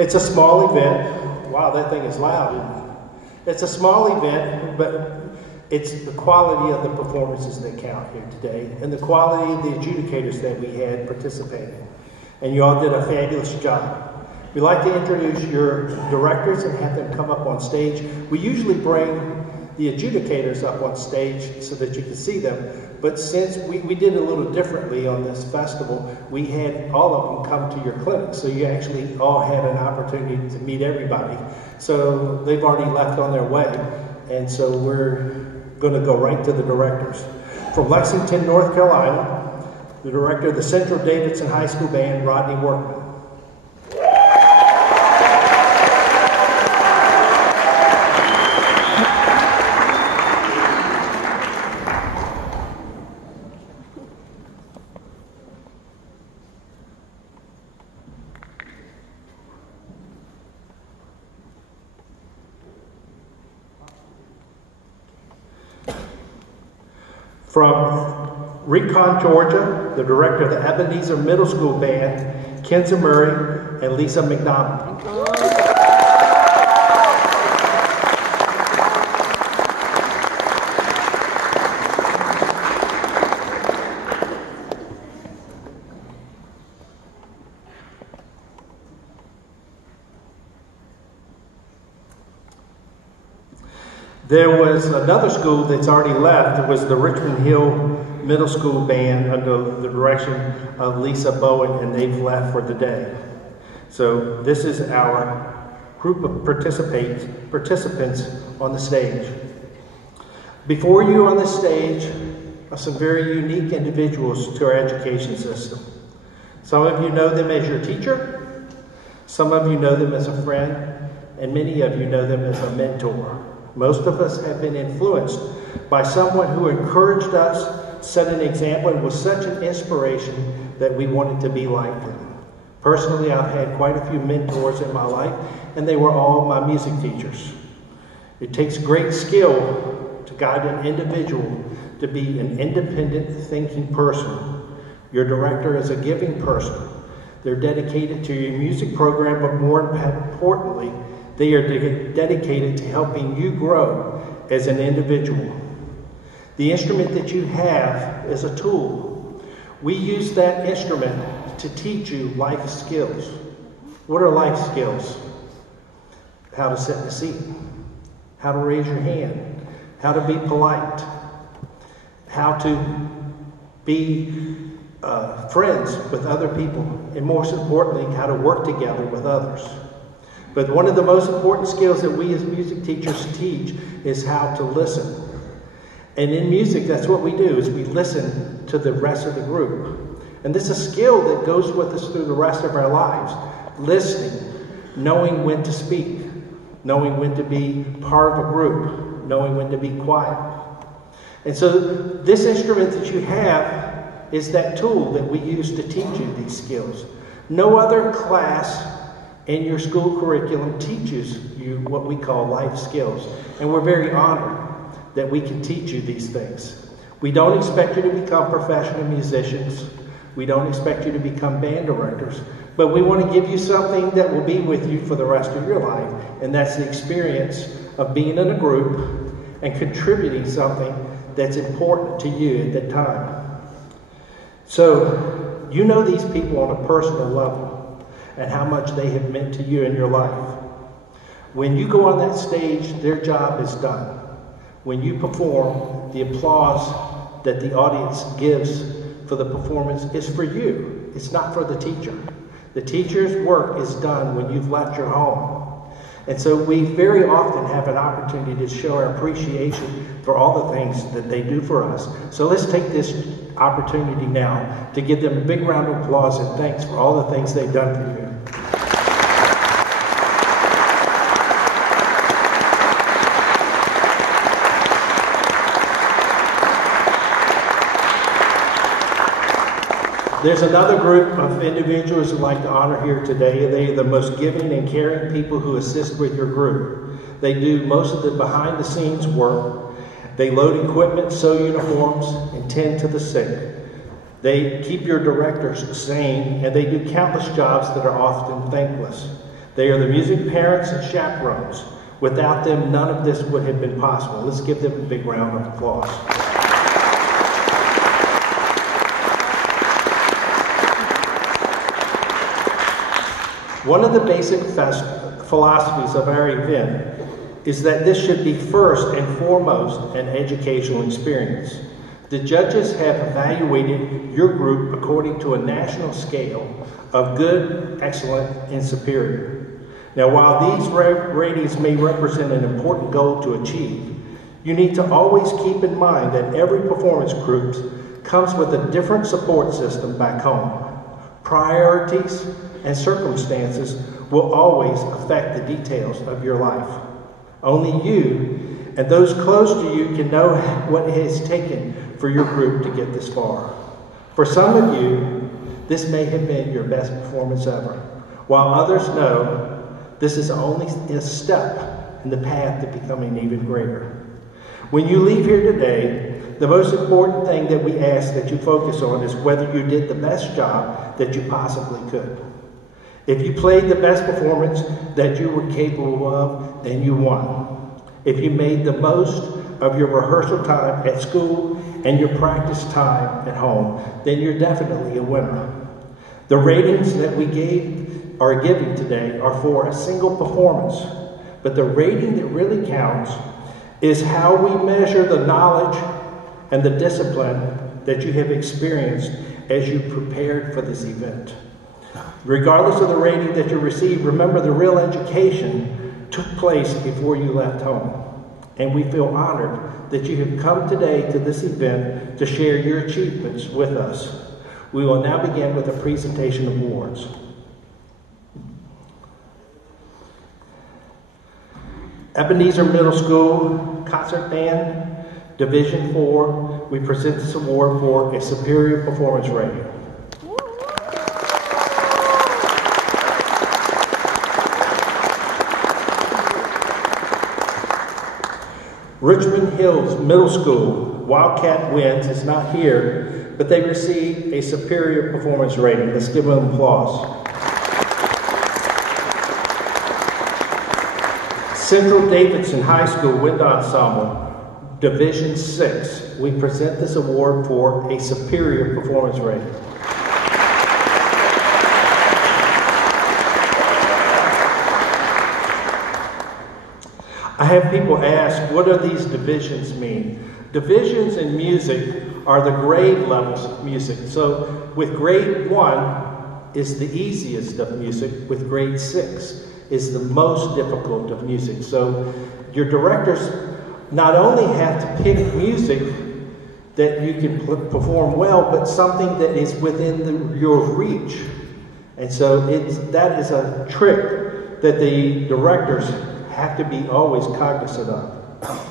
It's a small event. Wow, that thing is loud, isn't it? It's a small event, but it's the quality of the performances that count here today and the quality of the adjudicators that we had participating. And you all did a fabulous job. We'd like to introduce your directors and have them come up on stage. We usually bring the adjudicators up on stage so that you can see them. But since we did it a little differently on this festival, we had all of them come to your clinic. So you actually all had an opportunity to meet everybody. So they've already left on their way. And so we're going to go right to the directors. From Lexington, North Carolina, the director of the Central Davidson High School Band, Rodney Workman. From Recon, Georgia, the director of the Ebenezer Middle School Band, Kenza Murray and Lisa McDonald. There was another school that's already left. It was the Richmond Hill Middle School Band under the direction of Lisa Bowen, and they've left for the day. So this is our group of participants on the stage. Before you on the stage are some very unique individuals to our education system. Some of you know them as your teacher, some of you know them as a friend, and many of you know them as a mentor. Most of us have been influenced by someone who encouraged us, set an example, and was such an inspiration that we wanted to be like them. Personally, I've had quite a few mentors in my life, and they were all my music teachers. It takes great skill to guide an individual to be an independent thinking person. Your director is a giving person. They're dedicated to your music program, but more importantly, they are dedicated to helping you grow as an individual. The instrument that you have is a tool. We use that instrument to teach you life skills. What are life skills? How to sit in a seat, how to raise your hand, how to be polite, how to be friends with other people, and most importantly, how to work together with others. But one of the most important skills that we as music teachers teach is how to listen. And in music, that's what we do, is we listen to the rest of the group. And this is a skill that goes with us through the rest of our lives. Listening, knowing when to speak, knowing when to be part of a group, knowing when to be quiet. And so this instrument that you have is that tool that we use to teach you these skills. No other class in your school curriculum teaches you what we call life skills. And we're very honored that we can teach you these things. We don't expect you to become professional musicians. We don't expect you to become band directors. But we want to give you something that will be with you for the rest of your life. And that's the experience of being in a group and contributing something that's important to you at that time. So, you know these people on a personal level and how much they have meant to you in your life. When you go on that stage, their job is done. When you perform, the applause that the audience gives for the performance is for you. It's not for the teacher. The teacher's work is done when you've left your home. And so we very often have an opportunity to show our appreciation for all the things that they do for us. So let's take this opportunity now to give them a big round of applause and thanks for all the things they've done for you. There's another group of individuals who'd like to honor here today. They are the most giving and caring people who assist with your group. They do most of the behind-the-scenes work. They load equipment, sew uniforms, and tend to the sick. They keep your directors sane, and they do countless jobs that are often thankless. They are the music parents and chaperones. Without them, none of this would have been possible. Let's give them a big round of applause. One of the basic philosophies of our event is that this should be first and foremost an educational experience. The judges have evaluated your group according to a national scale of good, excellent, and superior. Now, while these ratings may represent an important goal to achieve, you need to always keep in mind that every performance group comes with a different support system back home. Priorities and circumstances will always affect the details of your life. Only you and those close to you can know what it has taken for your group to get this far. For some of you, this may have been your best performance ever, while others know this is only a step in the path to becoming even greater. When you leave here today, the most important thing that we ask that you focus on is whether you did the best job that you possibly could. If you played the best performance that you were capable of, then you won. If you made the most of your rehearsal time at school and your practice time at home, then you're definitely a winner. The ratings that we are giving today are for a single performance, but the rating that really counts is how we measure the knowledge and the discipline that you have experienced as you prepared for this event. Regardless of the rating that you received, remember the real education took place before you left home. And we feel honored that you have come today to this event to share your achievements with us. We will now begin with a presentation of awards. Ebenezer Middle School Concert Band, Division 4, we present this award for a superior performance rating. Richmond Hills Middle School, Wildcat Winds, is not here, but they received a superior performance rating. Let's give them applause. Central Davidson High School Wind Ensemble, Division 6, we present this award for a superior performance rating. I have people ask, what do these divisions mean? Divisions in music are the grade levels of music. So with grade 1 is the easiest of music, with grade 6 is the most difficult of music. So your directors not only have to pick music that you can perform well, but something that is within your reach. And so that is a trick that the directors have to be always cognizant of.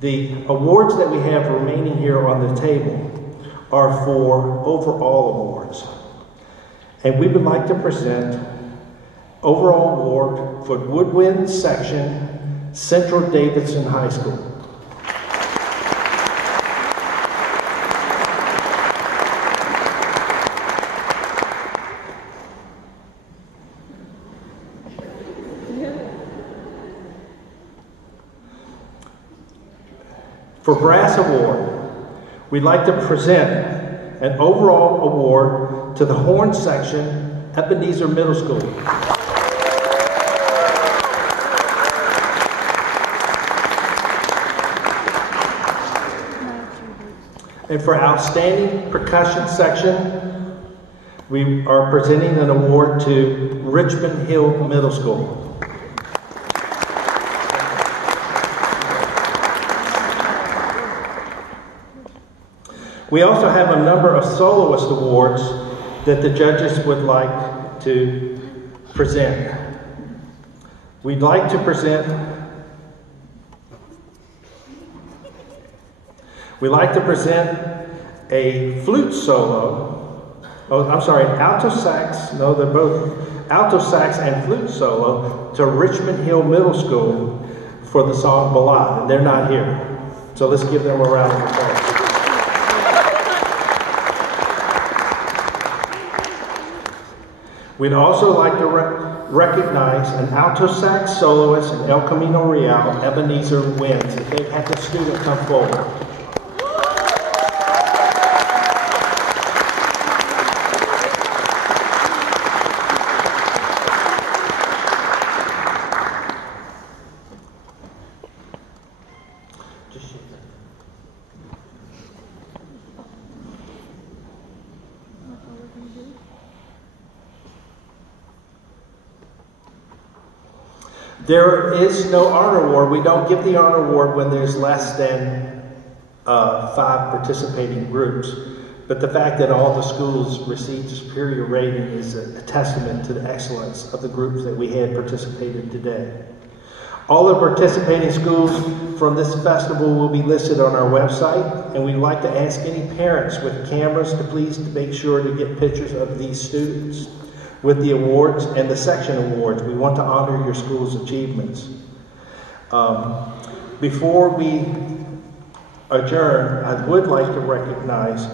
The awards that we have remaining here on the table are for overall awards. And we would like to present overall award for Woodwind Section, Central Davidson High School. For Brass Award, we'd like to present an overall award to the Horn Section, Ebenezer Middle School. And for Outstanding Percussion Section, we are presenting an award to Richmond Hill Middle School. We also have a number of soloist awards that the judges would like to present. We'd like to present a flute solo. Oh, I'm sorry, an alto sax. No, they're both alto sax and flute solo to Richmond Hill Middle School for the song Ballad, and they're not here. So let's give them a round of applause. We'd also like to recognize an alto sax soloist in El Camino Real, Ebenezer Wins. If they've had the student come forward. There is no honor award. We don't give the honor award when there's less than 5 participating groups. But the fact that all the schools received superior rating is a testament to the excellence of the groups that we had participated today. All the participating schools from this festival will be listed on our website, and we'd like to ask any parents with cameras to please make sure to get pictures of these students with the awards and the section awards. We want to honor your school's achievements. Before we adjourn, I would like to recognize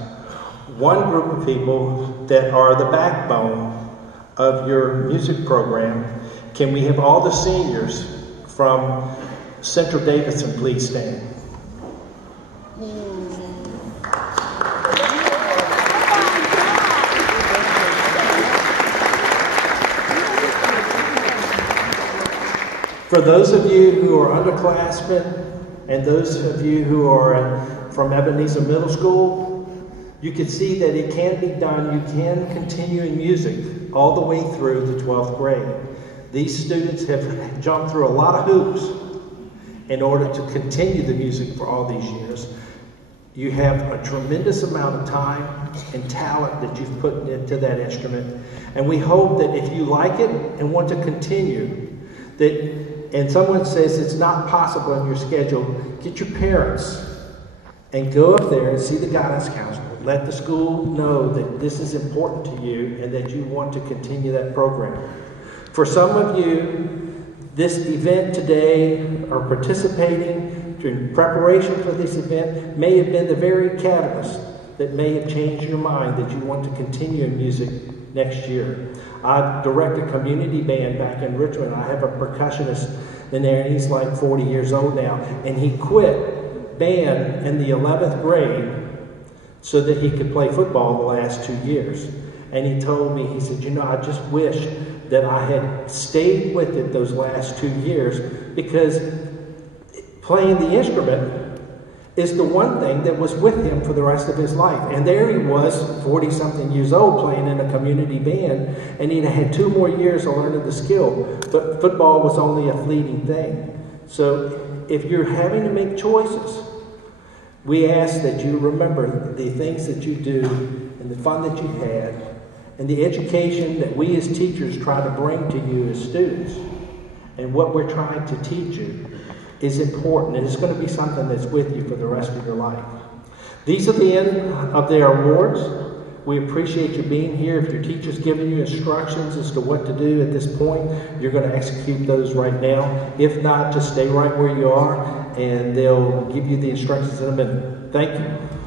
one group of people that are the backbone of your music program. Can we have all the seniors from Central Davidson please stand? For those of you who are underclassmen and those of you who are from Ebenezer Middle School, you can see that it can be done. You can continue in music all the way through the 12th grade. These students have jumped through a lot of hoops in order to continue the music for all these years. You have a tremendous amount of time and talent that you've put into that instrument. And we hope that if you like it and want to continue, and someone says it's not possible in your schedule, get your parents and go up there and see the guidance counselor. Let the school know that this is important to you and that you want to continue that program. For some of you, this event today or participating in preparation for this event may have been the very catalyst that may have changed your mind that you want to continue in music next year. I direct a community band back in Richmond. I have a percussionist in there, and he's like 40 years old now, and he quit band in the 11th grade so that he could play football the last 2 years. And he told me, he said, you know, I just wish that I had stayed with it those last 2 years, because playing the instrument is the one thing that was with him for the rest of his life. And there he was, 40-something years old, playing in a community band, and he'd had 2 more years of learning the skill, but football was only a fleeting thing. So if you're having to make choices, we ask that you remember the things that you do and the fun that you had and the education that we as teachers try to bring to you as students. And what we're trying to teach you is important, and it's going to be something that's with you for the rest of your life. These are the end of their awards. We appreciate you being here. If your teacher's giving you instructions as to what to do at this point, you're going to execute those right now. If not, just stay right where you are, and they'll give you the instructions in a minute. Thank you.